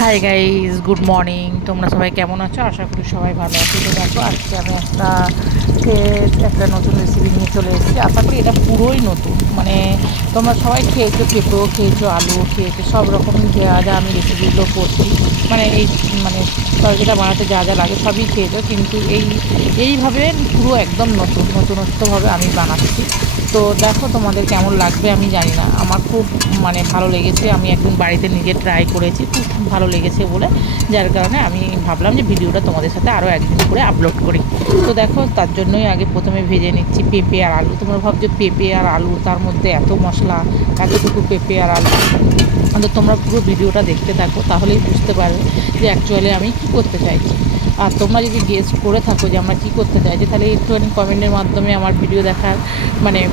Hi guys, good morning. তোমরা সবাই কেমন আছো? আশা করি সবাই ভালো আছো। তো দেখো, আজকে আমি একটা নতুন রেসিপি নিয়ে চলে এসেছি। আশা করি এটা পুরোই নতুন। মানে তোমরা সবাই খেয়েছো, পেঁপেও খেয়েছো, আলুও খেয়েছো, সব রকমই যা যা আমি রেসিপিগুলো করছি, মানে মানে তরকারিটা বানাতে যা যা লাগে সবই খেয়েছো, কিন্তু এইভাবে পুরো একদম নতুনত্বভাবে আমি বানাচ্ছি। তো দেখো তোমাদের কেমন লাগবে আমি জানি না, আমার খুব ভালো লেগেছে। আমি একদিন বাড়িতে নিজে ট্রাই করেছি, খুব ভালো লেগেছে বলে, যার কারণে আমি ভাবলাম যে ভিডিওটা তোমাদের সাথে আরও একদিন করে আপলোড করি। তো দেখো, তার জন্যই আগে প্রথমে ভেজে নিচ্ছি পেঁপে আর আলু। তোমরা ভাবছো পেঁপে আর আলু, তার মধ্যে এত মশলা, এতটুকু পেঁপে আর আলু। তো তোমরা পুরো ভিডিওটা দেখতে থাকো, তাহলেই বুঝতে পারবে যে অ্যাকচুয়ালি আমি কী করতে চাইছি। আর তোমরা যদি গেস করে থাকো যে আমরা কী করতে চাইছি, তাহলে একটুখানি কমেন্টের মাধ্যমে আমার ভিডিও দেখার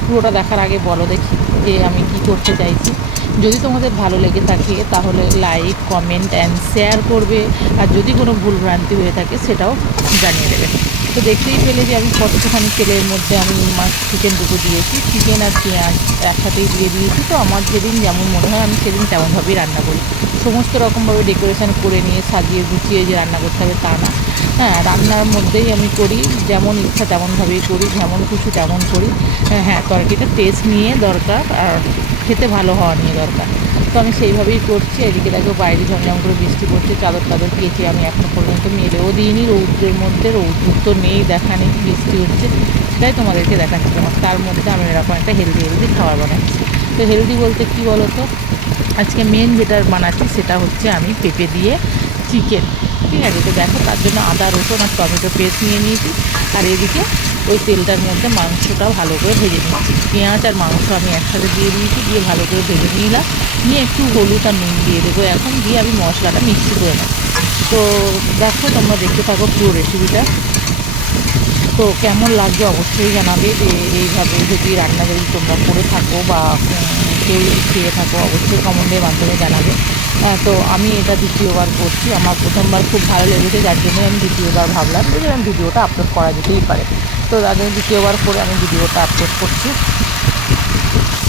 পুরোটা দেখার আগে বলো দেখি যে আমি কী করতে চাইছি। যদি তোমাদের ভালো লেগে থাকে তাহলে লাইক, কমেন্ট অ্যান্ড শেয়ার করবে। আর যদি কোনো ভুলভ্রান্তি হয়ে থাকে সেটাও জানিয়ে দেবে। তো দেখতেই পেলে যে আমি কতখানি তেলের মধ্যে আমি চিকেন দুটো দিয়েছি, চিকেন আর পেঁয়াজ একসাথেই দিয়ে দিয়েছি। তো আমার যেদিন যেমন মনে হয় আমি সেদিন তেমনভাবেই রান্না করি। সমস্ত রকমভাবে ডেকোরেশন করে নিয়ে সাজিয়ে গুছিয়ে যে রান্না করতে হবে তা না। হ্যাঁ, রান্নার মধ্যেই আমি করি, যেমন ইচ্ছা তেমনভাবেই করি, যেমন খুশি তেমন করি। হ্যাঁ, তরকারিটা টেস্ট নিয়ে দরকার, আর খেতে ভালো হওয়া নিয়ে দরকার। তো আমি সেইভাবেই করছি। এদিকে দেখো বাইরে ঝমঝম করে বৃষ্টি পড়ছে, চাদর টাদর কেচে আমি এখনও পর্যন্ত মেলেও দিইনি। রৌদ্রের মধ্যে রৌদ্র তো নেই, দেখা নেই, বৃষ্টি হচ্ছে, সেটাই তোমাদেরকে দেখাচ্ছিলাম। আর তার মধ্যে আমি এরকম একটা হেলদি খাবার বানাচ্ছি। তো হেলদি বলতে কী বলো তো, আজকে মেন যেটা বানাচ্ছি সেটা হচ্ছে আমি পেঁপে দিয়ে চিকেন। ঠিক আছে, তো দেখো তার জন্য আদা, রসুন আর টমেটো পেস্ট নিয়ে নিয়েছি। আর এদিকে ওই তেলটার মধ্যে মাংসটা ভালো করে ভেজে নিচ্ছি। পেঁয়াজ আর মাংস আমি একসাথে দিয়ে দিয়েছি, দিয়ে ভালো করে ভেজে নিলাম। নিয়ে একটু হলুদ আর নুন দিয়ে দেবো এখন, দিয়ে আমি মশলাটা মিক্সি করে নেব। তো দেখো, তোমরা দেখতে থাকো পুরো রেসিপিটা। তো কেমন লাগছে অবশ্যই জানাবে, যে এইভাবে যদি রান্না যদি তোমরা করে থাকো বা কেউ যদি খেয়ে থাকো, অবশ্যই কমেন্টের মাধ্যমে জানাবে। তো আমি এটা দ্বিতীয়বার করছি, আমার প্রথমবার খুব ভালো লেগেছে, যার জন্য আমি দ্বিতীয়বার ভাবলাম যে আমি ভিডিওটা আপলোড করা যেতেই পারে। তো তাদের দ্বিতীয়বার করে আমি ভিডিওটা আপলোড করছি।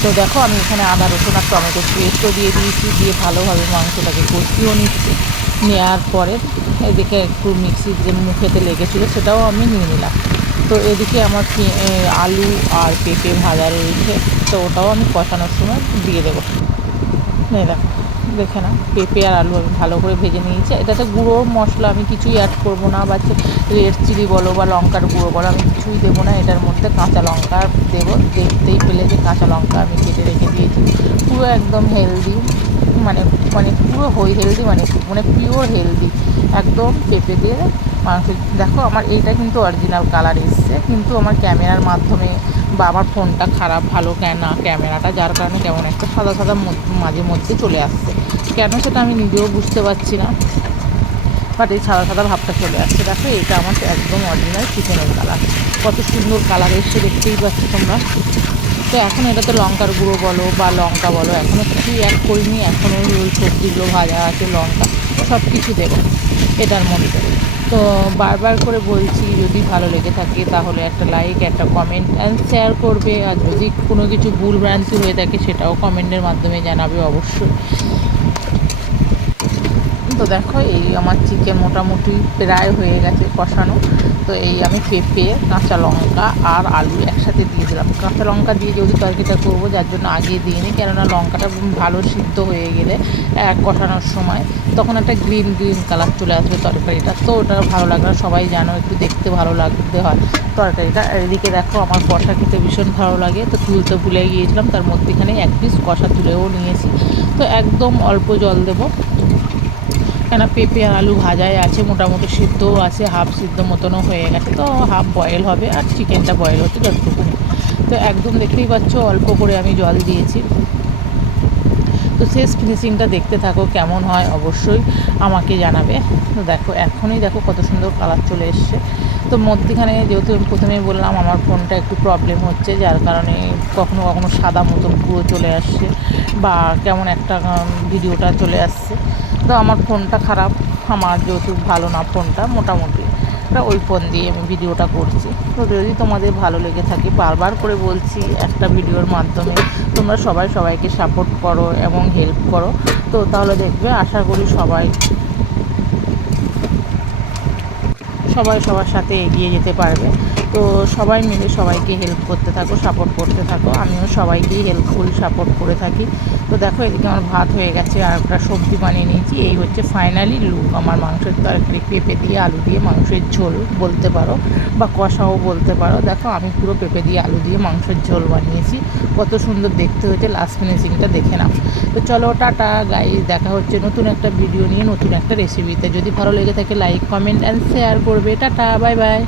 তো দেখো, আমি এখানে আদা, রসুন আর টমেটো পেস্টও দিয়ে দিয়েছি, দিয়ে ভালোভাবে মাংসটাকে কষিয়েও নিচ্ছি। নেওয়ার পরে এদিকে একটু মিক্সির যে মুখেতে লেগেছিলো সেটাও আমি নিয়ে নিলাম। তো এদিকে আমার আলু আর পেঁপে ভাজা রয়েছে, তো ওটাও আমি কষানোর সময় দিয়ে দেবো। দেখো, দেখে না, পেঁপে আর আলু আমি ভালো করে ভেজে নিয়েছি। এটাতে গুঁড়ো মশলা আমি কিছুই অ্যাড করবো না, বা রেড চিলি বলো বা লঙ্কার গুঁড়ো বলো, আমি কিছুই দেবো না। এটার মধ্যে কাঁচা লঙ্কা দেবো। দেখতেই পেলে যে কাঁচা লঙ্কা আমি কেটে রেখে দিয়েছি। পুরো একদম হেলদি, মানে পুরো হেলদি, পিওর হেলদি একদম পেঁপে দিয়ে মাংস। দেখো, আমার এইটা কিন্তু অরিজিনাল কালার এসছে, কিন্তু আমার ক্যামেরার মাধ্যমে বা আমার ফোনটা খারাপ, ভালো না ক্যামেরাটা, যার কারণে কেমন একটা সাদা সাদা মাঝে মধ্যে চলে আসছে। কেন সেটা আমি নিজেও বুঝতে পারছি না, বাট এই সাদা সাদা ভাবটা চলে আসছে। দেখো, এটা আমার একদম অরিজিনাল চিকেনের কালার, কত সুন্দর কালার এসছে, দেখতেই পাচ্ছ তোমরা। তো এখন এটাতে লঙ্কার গুঁড়ো বলো বা লঙ্কা বলো, এখনও কিছুই অ্যাড করিনি। এখনও ওই সবজিগুলো ভাজা আছে, লঙ্কা সব কিছু দেবো এটার মধ্যে। তো বারবার করে বলছি, যদি ভালো লেগে থাকে তাহলে একটা লাইক, একটা কমেন্ট অ্যান্ড শেয়ার করবে। আর যদি কোনো কিছু ভুলভ্রান্তি হয়ে থাকে সেটাও কমেন্টের মাধ্যমে জানাবে অবশ্যই। তো দেখো, এই আমার চিকেন মোটামুটি প্রায় হয়ে গেছে কষানো। তো এই আমি পেঁপে, কাঁচা লঙ্কা আর আলু একসাথে দিয়ে দিলাম। কাঁচা লঙ্কা দিয়ে যেহেতু তরকারিটা করবো, যার জন্য আগে দিয়ে নিই, কেননা লঙ্কাটা ভালো সিদ্ধ হয়ে গেলে কষানোর সময় তখন একটা গ্রিন কালার চলে আসবে তরকারিটা। তো ওটা ভালো লাগে না, সবাই জানো, একটু দেখতে ভালো লাগতে হয় তরকারিটা। এদিকে দেখো, আমার কষা খেতে ভীষণ ভালো লাগে, তো তুলতে ভুলে গিয়েছিলাম, তার মধ্যেখানে এক পিস কষা তুলেও নিয়েছি। তো একদম অল্প জল দেবো, কেন পেঁপে আর আলু ভাজাই আছে, মোটামুটি সিদ্ধও আছে, হাফ সিদ্ধ মতনও হয়ে গেছে। তো হাফ বয়েল হবে, আর চিকেনটা বয়েল হচ্ছে যতটুকুনি। তো একদম দেখতেই পাচ্ছ অল্প করে আমি জল দিয়েছি। তো শেষ ফিনিশিংটা দেখতে থাকো, কেমন হয় অবশ্যই আমাকে জানাবে। তো দেখো, এখনই দেখো কত সুন্দর কালার চলে এসছে। তো মধ্যখানে যেহেতু আমি প্রথমেই বললাম আমার ফোনটা একটু প্রবলেম হচ্ছে, যার কারণে কখনো কখনো সাদা মতন পুরো চলে আসছে, বা কেমন একটা ভিডিওটা চলে আসছে। তো আমার ফোনটা খারাপ, আমার যেহেতু ভালো না ফোনটা, মোটামুটি ওই ফোন দিয়ে আমি ভিডিওটা করছি। তো যদি তোমাদের ভালো লেগে থাকে, বারবার করে বলছি একটা ভিডিওর মাধ্যমে তোমরা সবাইকে সাপোর্ট করো এবং হেল্প করো। তো তাহলে দেখবে, আশা করি সবাই সবাই সবার সাথে এগিয়ে যেতে পারবে। তো সবাই মিলে সবাইকে হেল্প করতে থাকো, সাপোর্ট করতে থাকো। আমিও সবাইকেই হেল্পফুল সাপোর্ট করে থাকি। তো দেখো এদিকে আমার ভাত হয়ে গেছে আর একটা সবজি বানিয়ে নিয়েছি। এই হচ্ছে ফাইনালি লুক আমার মাংসের তরকারি, পেঁপে দিয়ে আলু দিয়ে মাংসের ঝোল বলতে পারো বা কষাও বলতে পারো। দেখো আমি পুরো পেঁপে দিয়ে আলু দিয়ে মাংসের ঝোল বানিয়েছি, কত সুন্দর দেখতে হয়েছে। লাস্ট ফিনিশিংটা দেখে নাও। তো চলো টাটা গাইস, দেখা হচ্ছে নতুন একটা ভিডিও নিয়ে, নতুন একটা রেসিপিতে। যদি ভালো লেগে থাকে লাইক কমেন্ট অ্যান্ড শেয়ার করবে। Tata, bye bye.